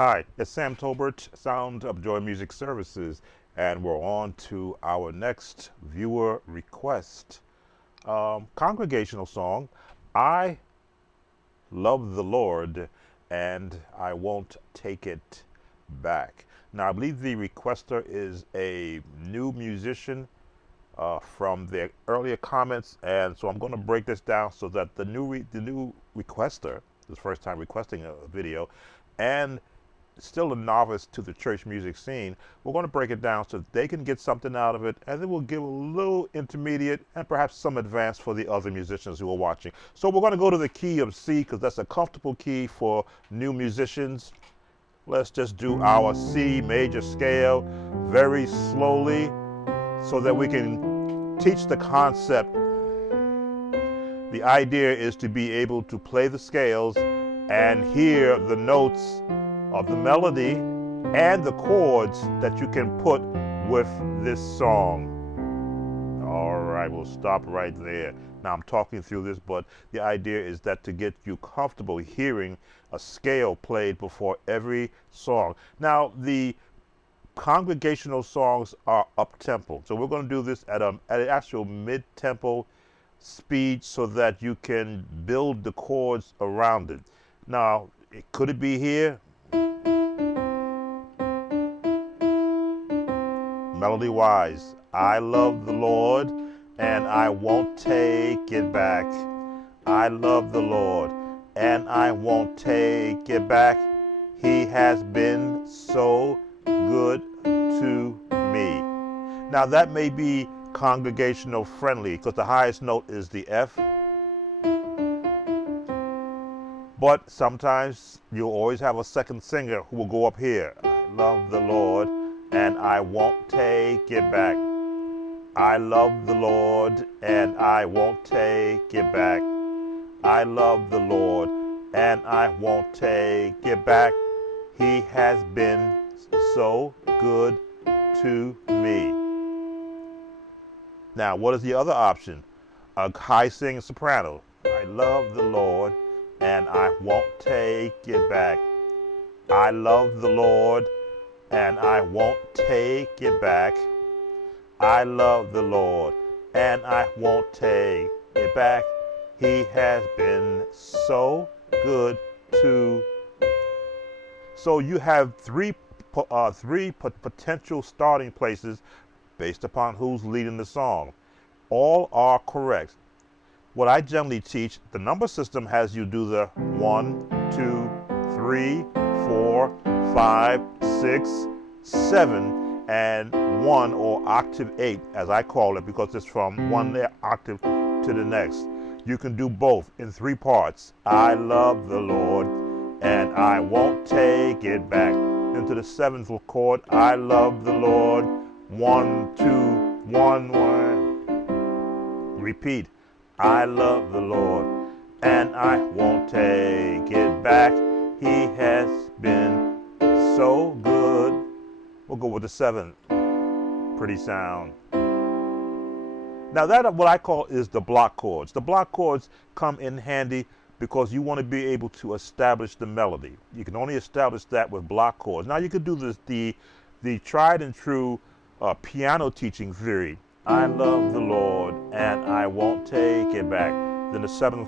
Hi, it's Sam Tolbert, Sound of Joy Music Services, and we're on to our next viewer request. Congregational song, I Love the Lord and I Won't Take It Back. Now, I believe the requester is a new musician from their earlier comments, and so I'm going to break this down so that the new requester, this first time requesting a video, and still a novice to the church music scene, we're going to break it down so that they can get something out of it, and then we'll give a little intermediate and perhaps some advanced for the other musicians who are watching. So we're going to go to the key of C because that's a comfortable key for new musicians. Let's just do our C major scale very slowly so that we can teach the concept. The idea is to be able to play the scales and hear the notes of the melody and the chords that you can put with this song. All right, we'll stop right there. Now I'm talking through this, but the idea is that to get you comfortable hearing a scale played before every song. Now the congregational songs are up-tempo, so we're going to do this at an actual mid-tempo speed so that you can build the chords around it. Now, could it be here? Melody-wise, I love the Lord and I won't take it back. I love the Lord and I won't take it back. He has been so good to me. Now that may be congregational friendly because the highest note is the F. But sometimes you'll always have a second singer who will go up here. I love the Lord and I won't take it back. I love the Lord and I won't take it back. I love the Lord and I won't take it back. He has been so good to me. Now, what is the other option? A high singing soprano. I love the Lord and I won't take it back. I love the Lord and I won't take it back. I love the Lord and I won't take it back. He has been so good to. So you have three potential starting places based upon who's leading the song. All are correct. What I generally teach, the number system has you do the 1, 2, 3, 4, 5, 6, 7, and 1 or octave 8, as I call it, because it's from one octave to the next. You can do both in 3 parts. I love the Lord and I won't take it back. Into the 7th chord, I love the Lord. 1, 2, 1, 1. Repeat. I love the Lord and I won't take it back. He has been so good. We'll go with the 7th. Pretty sound. Now that what I call is the block chords. The block chords come in handy because you want to be able to establish the melody. You can only establish that with block chords. Now you could do this, the tried and true piano teaching theory. I love the Lord and I won't take it back. Then the 7th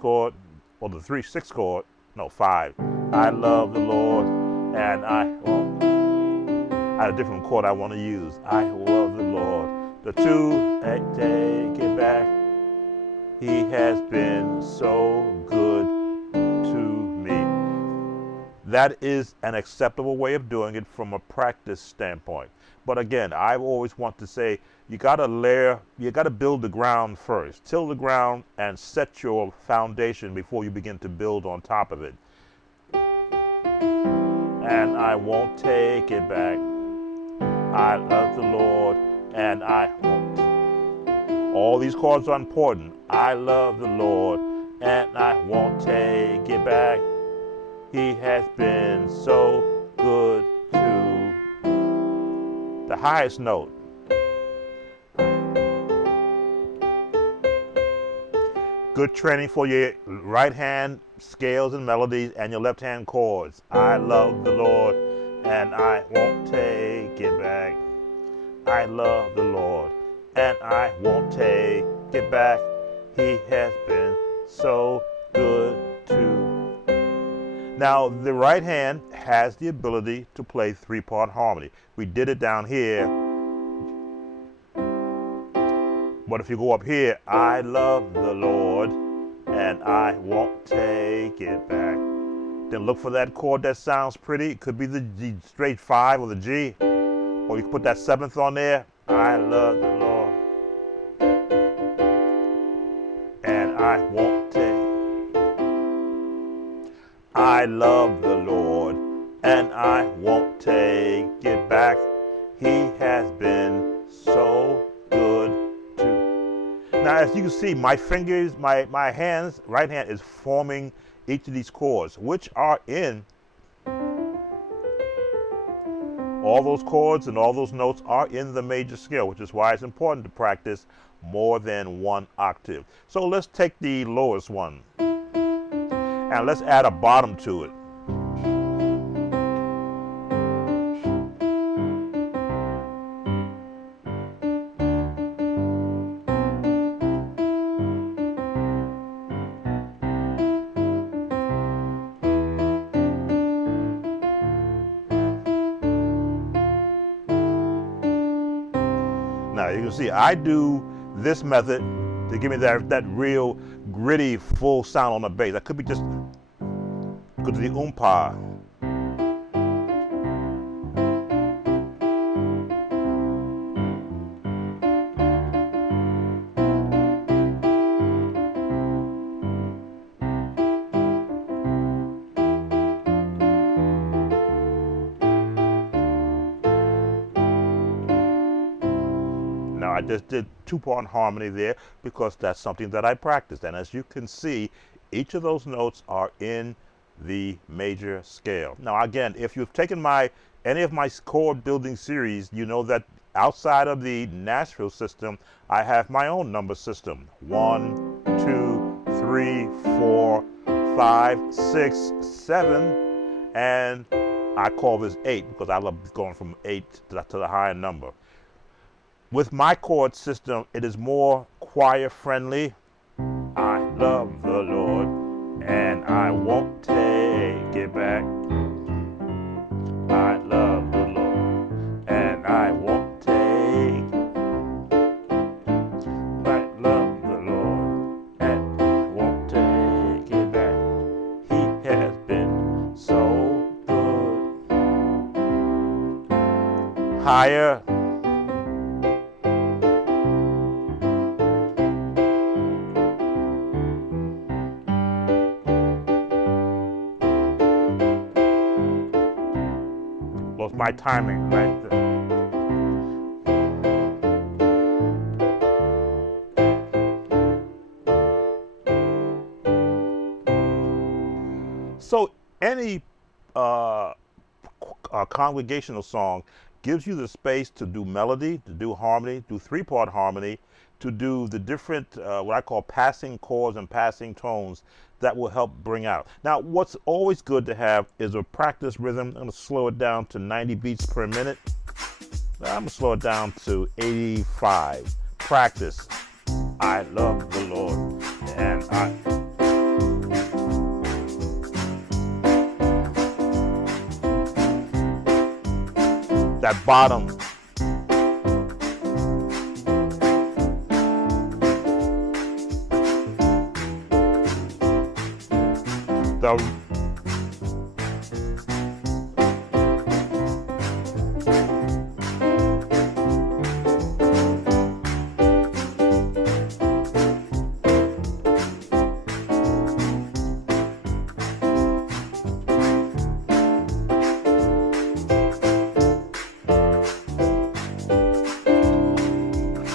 chord, or the 6th chord, no, 5. I love the Lord and I won't. I had a different chord I want to use. I love the Lord. The 2, I take it back. He has been so good to me. That is an acceptable way of doing it from a practice standpoint. But again, I always want to say you got to build the ground first. Till the ground and set your foundation before you begin to build on top of it. And I won't take it back. I love the Lord and I won't. All these chords are important. I love the Lord and I won't take it back. He has been so good to. The highest note. Good training for your right hand scales and melodies and your left-hand chords. I love the Lord and I won't take it back. I love the Lord and I won't take it back. He has been so good to. Now, the right hand has the ability to play three-part harmony. We did it down here. But if you go up here, I love the Lord and I won't take it back. Then look for that chord that sounds pretty. It could be the G straight 5 or the G. Or you can put that 7th on there. I love the Lord and I won't take. I love the Lord and I won't take it back. He has been so good to. Now, as you can see, my fingers, my hands, right hand is forming each of these chords, which are in, all those chords and all those notes are in the major scale, which is why it's important to practice more than one octave. So let's take the lowest one and let's add a bottom to it. Now you can see I do this method to give me that real gritty full sound on the bass. That could be just go to the umpa. Now I just did two-part harmony there because that's something that I practiced. And as you can see, each of those notes are in the major scale. Now again, if you've taken any of my chord building series, you know that outside of the Nashville system, I have my own number system. 1, 2, 3, 4, 5, 6, 7, and I call this 8 because I love going from 8 to the higher number. With my chord system, it is more choir friendly. I love the Lord and I won't take it back. I love the Lord and I won't take. I love the Lord and I won't take it back. He has been so good. Higher. My timing right there. So any congregational song gives you the space to do melody, to do harmony, do three-part harmony, to do the different what I call passing chords and passing tones that will help bring out. Now, what's always good to have is a practice rhythm. I'm gonna slow it down to 90 beats per minute. I'm gonna slow it down to 85. Practice. I love the Lord and I. That bottom.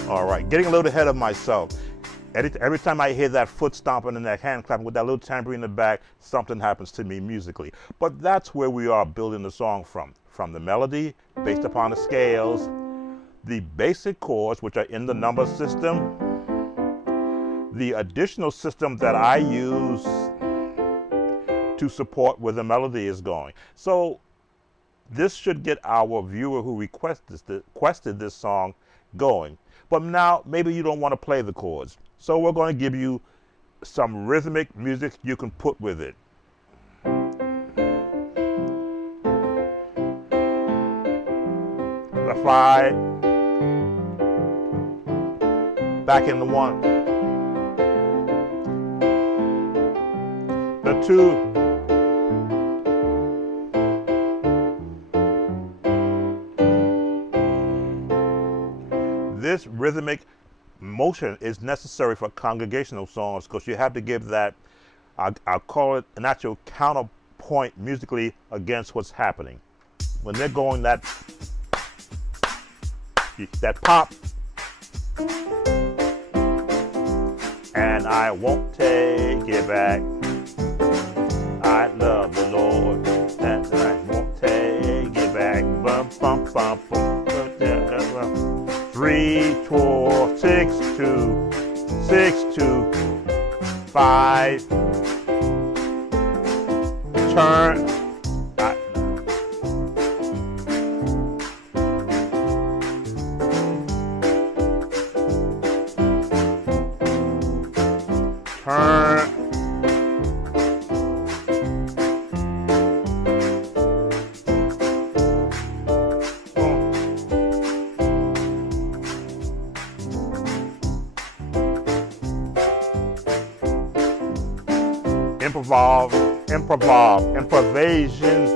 All right, getting a little ahead of myself. Every time I hear that foot stomping and that hand clapping with that little tambourine in the back, something happens to me musically. But that's where we are building the song from the melody, based upon the scales, the basic chords, which are in the number system, the additional system that I use to support where the melody is going. So this should get our viewer who requested this song going. But now maybe you don't want to play the chords. So we're going to give you some rhythmic music you can put with it. The 5, back in the 1, the 2, this rhythmic motion is necessary for congregational songs because you have to give that, I'll call it an actual counterpoint musically against what's happening. When they're going that pop, and I won't take it back. I love the Lord, and I won't take it back. Bum, bum, bum, bum. 3, 4, 6, 2, 6, 2, 5. Turn. Turn. Improvisation.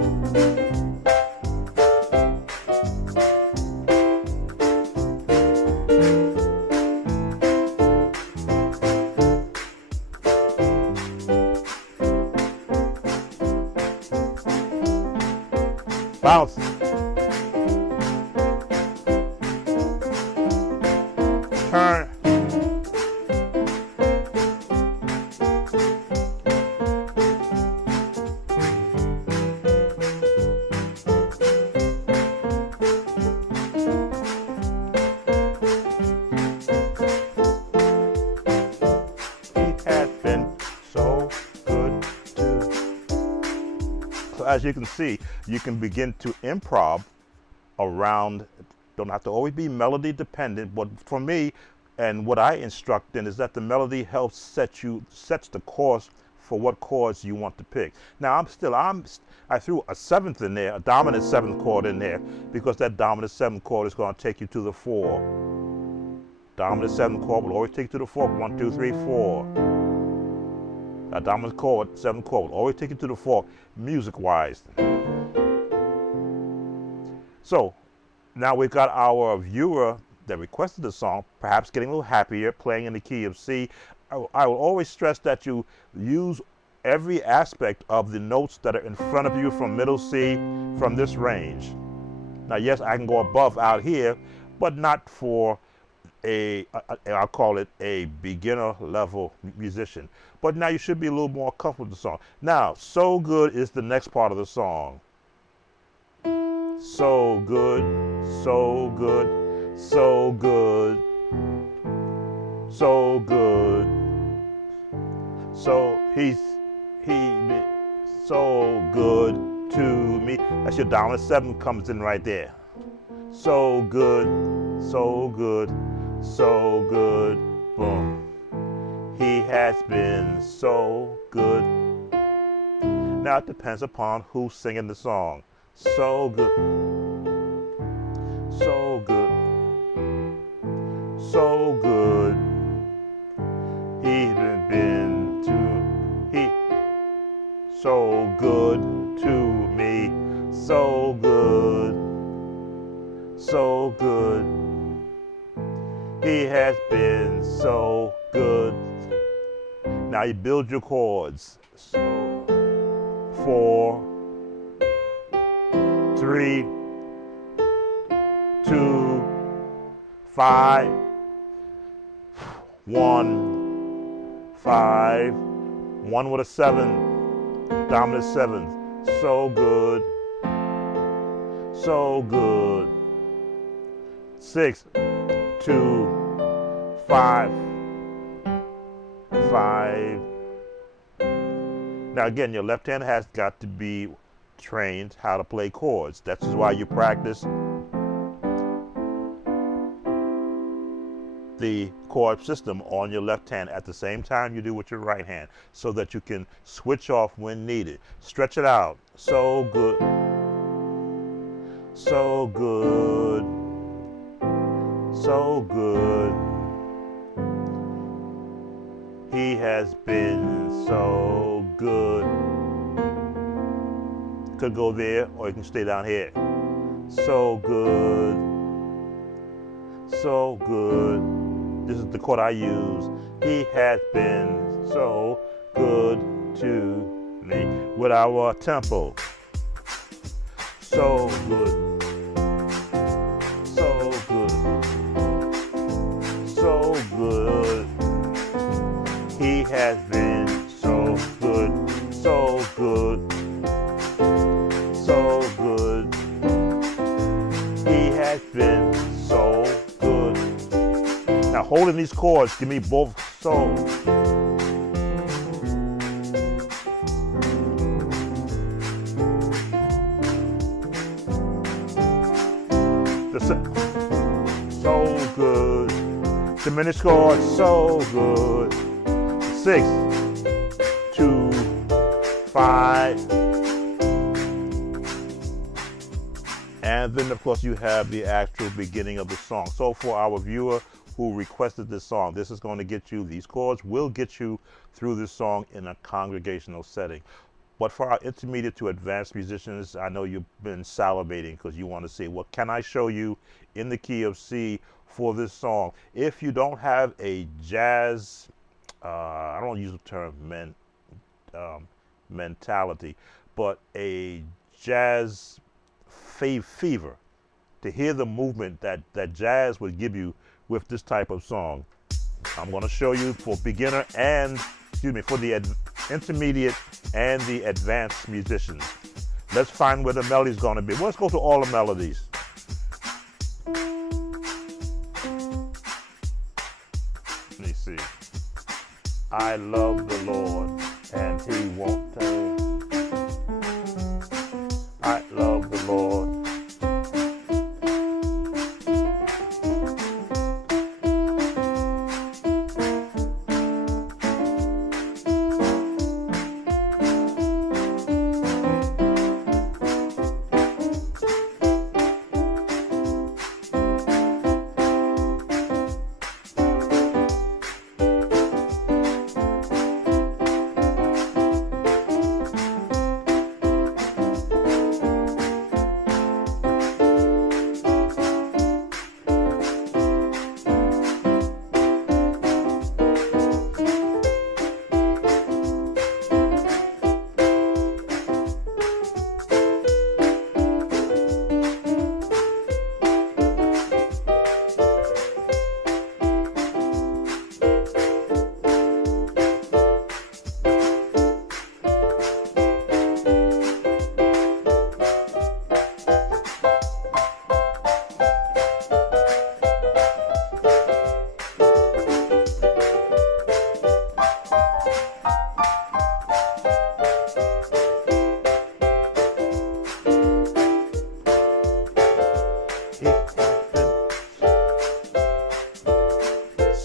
Bounce. Turn. As you can see, you can begin to improv around, don't have to always be melody dependent, but for me, and what I instruct in is that the melody helps sets the course for what chords you want to pick. Now I threw a 7th in there, a dominant 7th chord in there, because that dominant 7th chord is going to take you to the 4. Dominant 7th chord will always take you to the 4. 1, 2, 3, 4. A dominant chord, 7th chord, will always take you to the 4, music-wise. So now we've got our viewer that requested the song, perhaps getting a little happier, playing in the key of C. I will always stress that you use every aspect of the notes that are in front of you from middle C from this range. Now, yes, I can go above out here, but not for I'll call it a beginner level musician. But now you should be a little more comfortable with the song. Now, so good is the next part of the song. So good, so good, so good, so good. So he so good to me. That's your dominant 7 comes in right there. So good, so good, so good. Boom. He has been so good. Now it depends upon who's singing the song. So good, so good, so good. He's been so good to me, so good, so good. He has been so good. Now you build your chords. So 4, 3, 2, 5, 1, 5, 1 with a 7, dominant 7. So good, so good. 6, 2, 5, 5. Now again, your left hand has got to be trained how to play chords. That's why you practice the chord system on your left hand at the same time you do with your right hand, so that you can switch off when needed. Stretch it out. So good. So good. So good. He has been so good. Could go there, or you can stay down here. So good. So good. This is the chord I use. He has been so good to me. With our tempo. So good. So good. So good. He has been so good. So good. So good. He has been so good. Now holding these chords, give me both so. So good. Diminished chord, so good. 6, 2, 5. And then of course you have the actual beginning of the song. So for our viewer who requested this song, this is going to get you, these chords will get you through this song in a congregational setting. But for our intermediate to advanced musicians, I know you've been salivating because you want to say, what can I show you in the key of C for this song? If you don't have a jazz, I don't use the term mentality, but a jazz fever, to hear the movement that jazz would give you with this type of song, I'm going to show you for beginner and, for the intermediate and the advanced musicians. Let's find where the melody's going to be. Let's go to all the melodies. Let me see. I love the Lord and he won't fail. I love the Lord.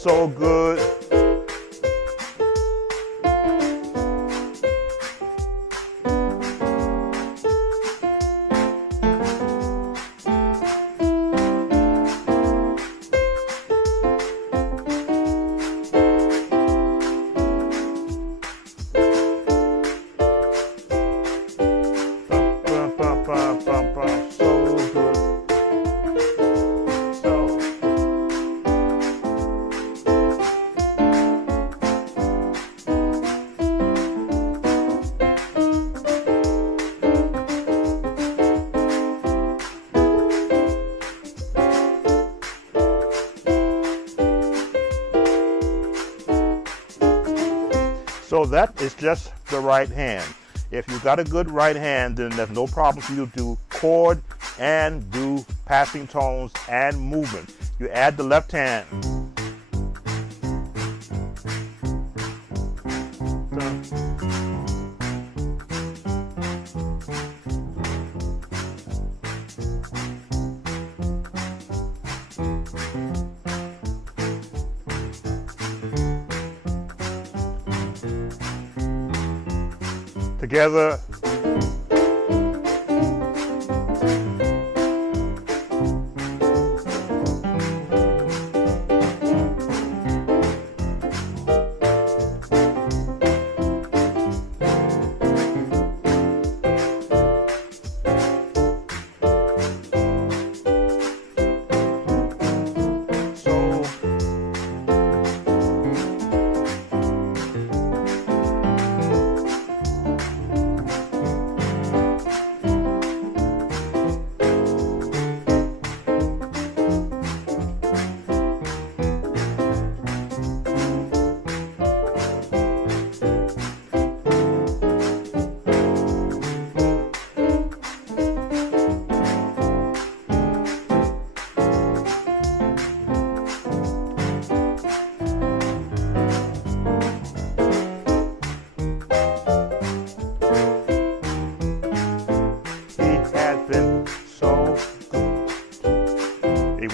So good. So that is just the right hand. If you've got a good right hand, then there's no problem for you to do chord and do passing tones and movement. You add the left hand. Together.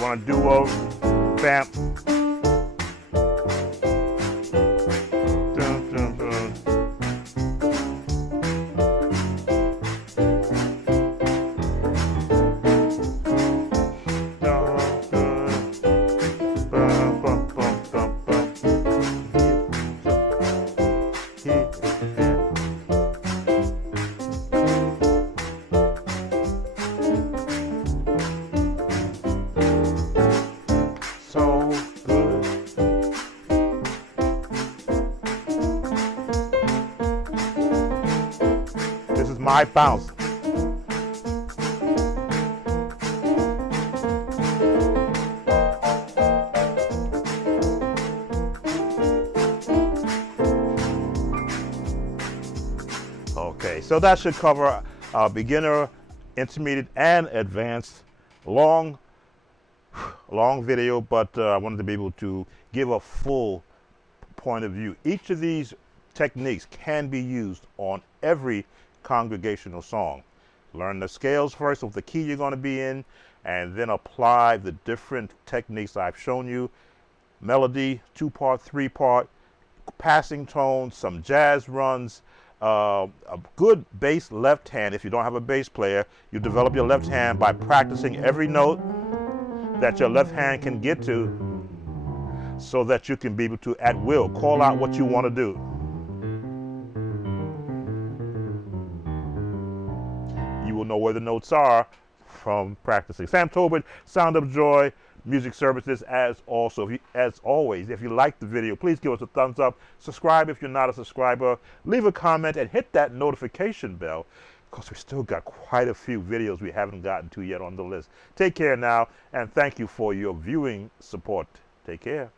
Want to do a vamp. Dun, dun, dun. Dun, dun. Bum, bum, bum, bum, bum. So good. This is my bounce. Okay, so that should cover beginner, intermediate, and advanced. Long video, but I wanted to be able to give a full point of view. Each of these techniques can be used on every congregational song. Learn the scales first of the key you're going to be in, and then apply the different techniques I've shown you. Melody, 2-part, 3-part, passing tones, some jazz runs, a good bass left hand. If you don't have a bass player, you develop your left hand by practicing every note that your left hand can get to, so that you can be able to, at will, call out what you want to do. You will know where the notes are from practicing. Sam Tobin, Sound of Joy Music Services. As always, if you like the video, please give us a thumbs up. Subscribe if you're not a subscriber. Leave a comment and hit that notification bell, because we still got quite a few videos we haven't gotten to yet on the list. Take care now, and thank you for your viewing support. Take care.